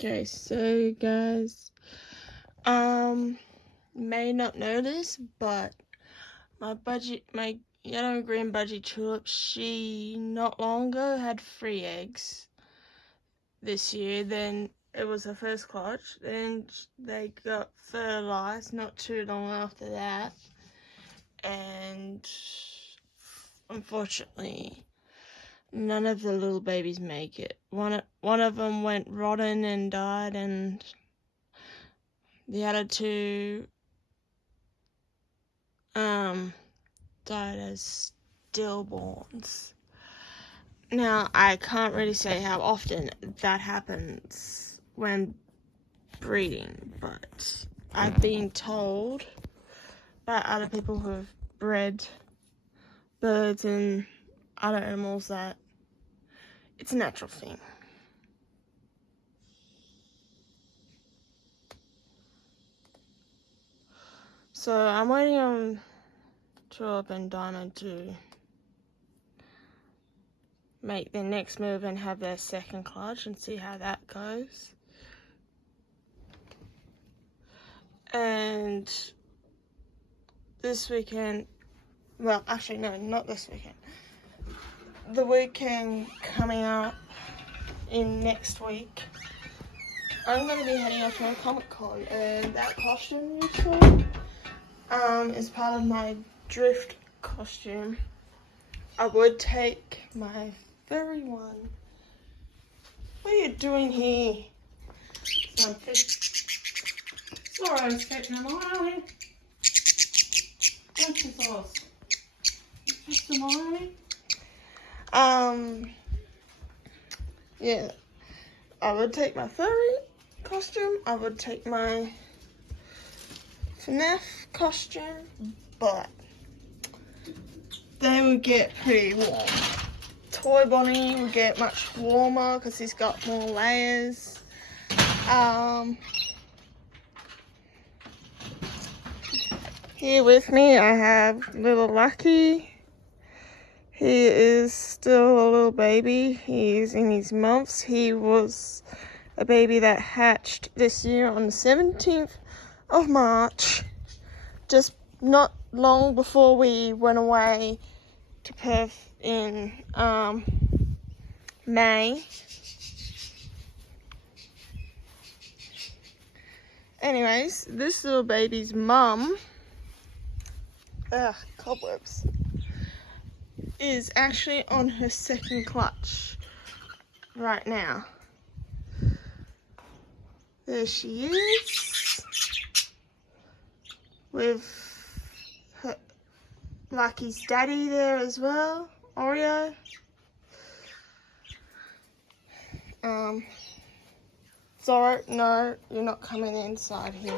Okay, so guys, may not know this, but my yellow and green budgie tulip, she not long ago had 3 eggs this year. Then it was her first clutch. Then they got fertilized not too long after that, and unfortunately, none of the little babies make it. One of them went rotten and died, and the other 2 died as stillborns. Now, I can't really say how often that happens when breeding, but I've been told by other people who have bred birds and other animals that it's a natural thing. So I'm waiting on Tulip and Diamond to make their next move and have their second clutch and see how that goes. And this weekend, well, actually no, not this weekend. The weekend coming up in next week, I'm going to be heading off to a Comic-Con, and that costume you saw is part of my drift costume. I would take my furry one. What are you doing here? Sorry, I was taking them all out here. What's the sauce? Put some on me. Yeah. I would take my furry costume. I would take my FNAF costume, but they would get pretty warm. Toy Bonnie would get much warmer because he's got more layers. Here with me I have little Lucky. He is still a little baby. He's in his months. He was a baby that hatched this year on the 17th of March, just not long before we went away to Perth in May. Anyways, this little baby's mum, cobwebs, is actually on her second clutch right now. There she is with her Lucky's daddy there as well, Oreo. Sorry, no, you're not coming inside here.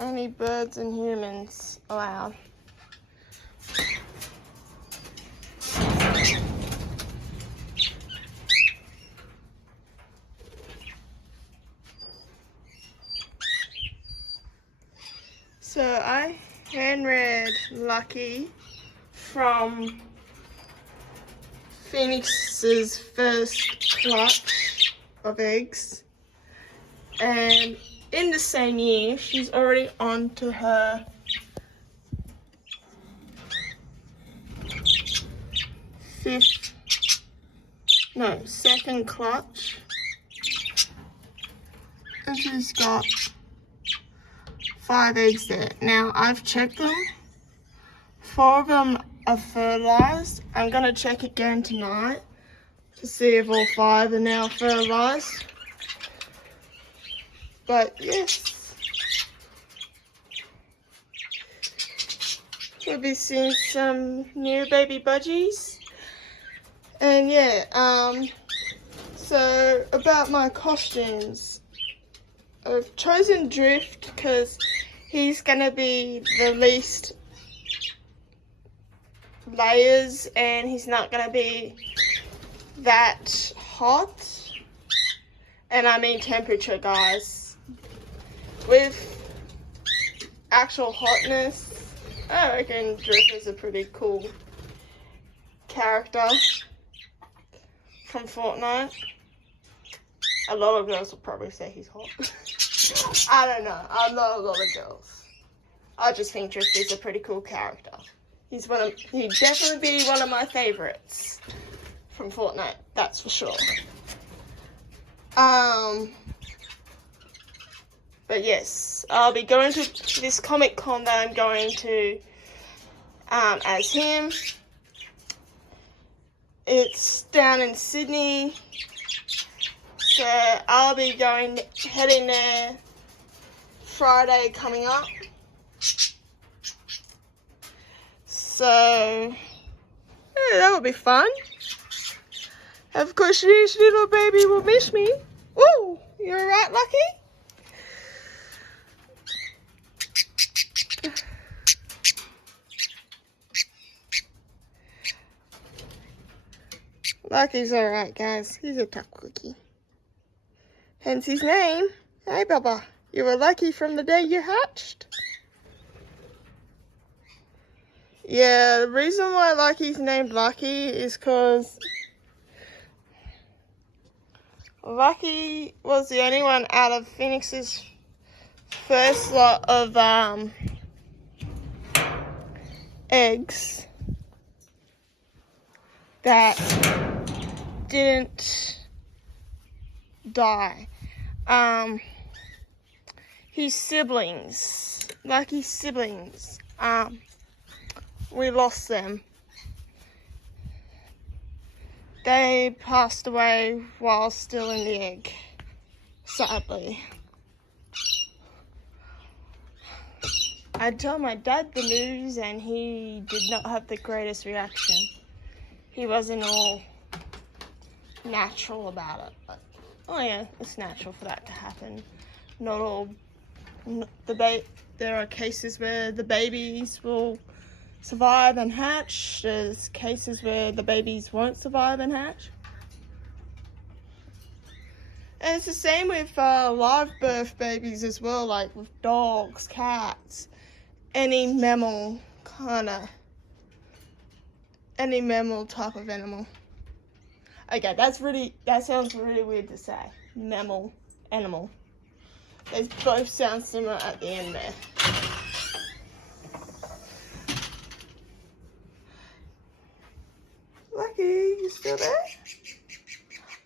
Only birds and humans allowed. So I hand-reared Lucky from Phoenix's first clutch of eggs, and in the same year she's already on to her second clutch, and she's got 5 eggs there. Now I've checked them. 4 of them are fertilized. I'm gonna check again tonight to see if all 5 are now fertilized. But yes, we'll be seeing some new baby budgies. And yeah, so about my costumes, I've chosen Drift because he's gonna be the least layers and he's not gonna be that hot. And I mean temperature, guys. With actual hotness, I reckon Drift is a pretty cool character. from Fortnite. A lot of girls will probably say he's hot. I don't know. I'm not a lot of girls. I just think Drifty's a pretty cool character. He'd definitely be one of my favorites from Fortnite, that's for sure. But yes, I'll be going to this Comic Con that I'm going to as him. It's down in Sydney, so I'll be heading there Friday coming up. So yeah, that would be fun. Of course, this little baby will miss me. Woo! You alright, Lucky? Lucky's alright, guys. He's a tough cookie. Hence his name. Hey, Bubba. You were lucky from the day you hatched. Yeah, the reason why Lucky's named Lucky is because Lucky was the only one out of Phoenix's first lot of eggs that didn't die. His siblings, Lucky's siblings, we lost them. They passed away while still in the egg, sadly. I told my dad the news and he did not have the greatest reaction. He wasn't all natural about it, but oh yeah, it's natural for that to happen. Not all, there are cases where the babies will survive and hatch. There's cases where the babies won't survive and hatch. And it's the same with live birth babies as well, like with dogs, cats, any mammal type of animal. Okay, that sounds really weird to say. Mammal, animal. They both sound similar at the end there. Lucky, you still there?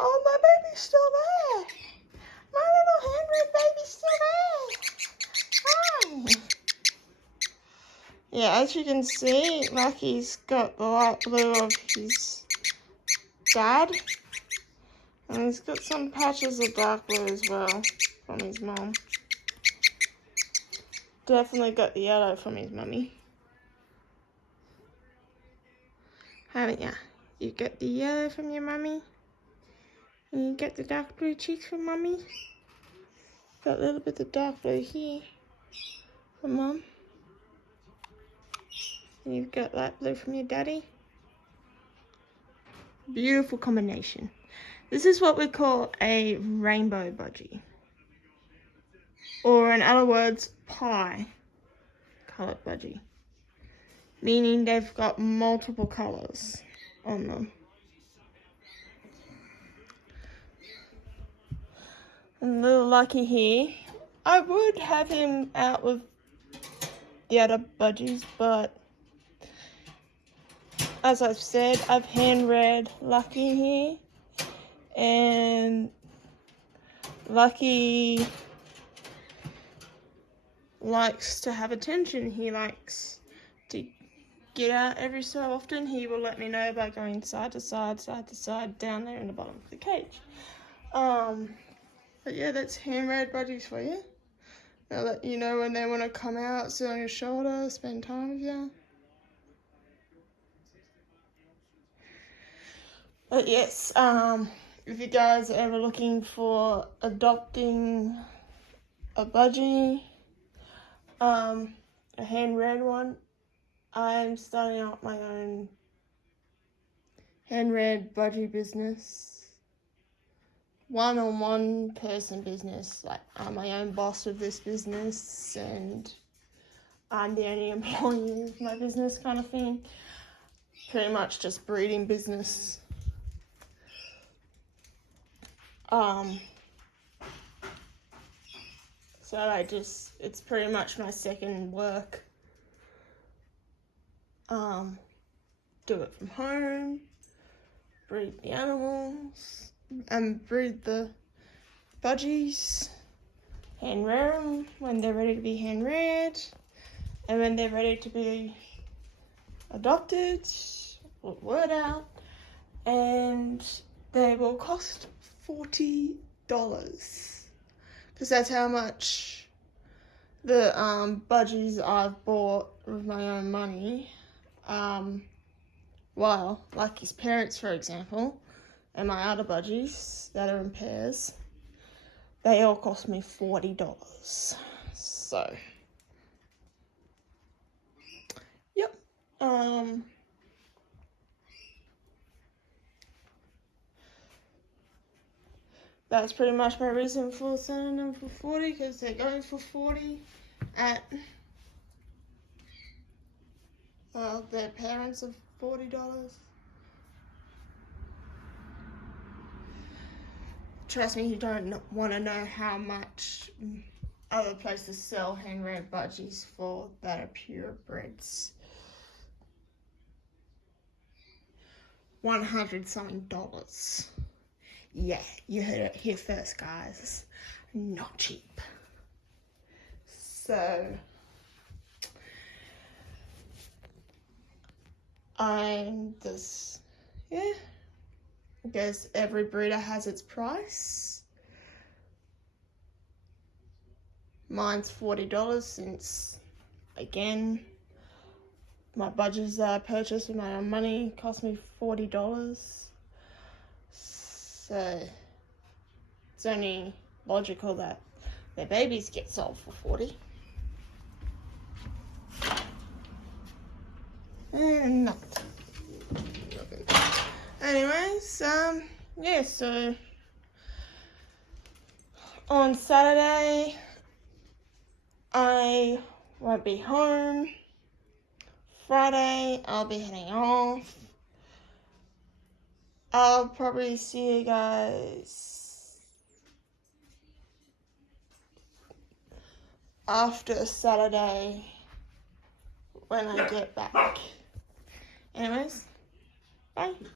Oh, my baby's still there. My little handmade baby's still there. Hi. Yeah, as you can see, Lucky's got the light blue of his dad. And he's got some patches of dark blue as well from his mom. Definitely got the yellow from his mummy. Haven't ya? You got the yellow from your mummy. And you got the dark blue cheeks from mummy. Got a little bit of dark blue here from mum. And you've got light blue from your daddy. Beautiful combination. This is what we call a rainbow budgie. Or in other words, pie coloured budgie. Meaning they've got multiple colours on them. And little Lucky here, I would have him out with the other budgies, but as I've said, I've hand-read Lucky here, and Lucky likes to have attention. He likes to get out every so often. He will let me know by going side to side, down there in the bottom of the cage. But yeah, that's hand-read budgies for you. They'll let you know when they want to come out, sit on your shoulder, spend time with you. But yes, if you guys are ever looking for adopting a budgie, a hand-read one, I'm starting out my own hand-read budgie business. One-on-one person business. Like, I'm my own boss of this business and I'm the only employee of my business kind of thing. Pretty much just breeding business. So it's pretty much my second work. Do it from home, breed the animals, and breed the budgies, hand rear them when they're ready to be hand reared, and when they're ready to be adopted, put word out, and they will cost $40, because that's how much the budgies I've bought with my own money. Well, like his parents, for example, and my other budgies that are in pairs, they all cost me $40. So, yep. That's pretty much my reason for selling them for 40, because they're going for 40 at their parents of $40. Trust me, you don't want to know how much other places sell hand-reared budgies for that are purebreds. $100-something. Yeah, you heard it here first, guys. Not cheap. So, yeah. I guess every breeder has its price. Mine's $40 since, again, my budgies that I purchased with my own money cost me $40. So it's only logical that their babies get sold for 40. And nothing. Anyways, yeah, so on Saturday I won't be home. Friday I'll be heading off. I'll probably see you guys after Saturday when I get back. Anyways, bye.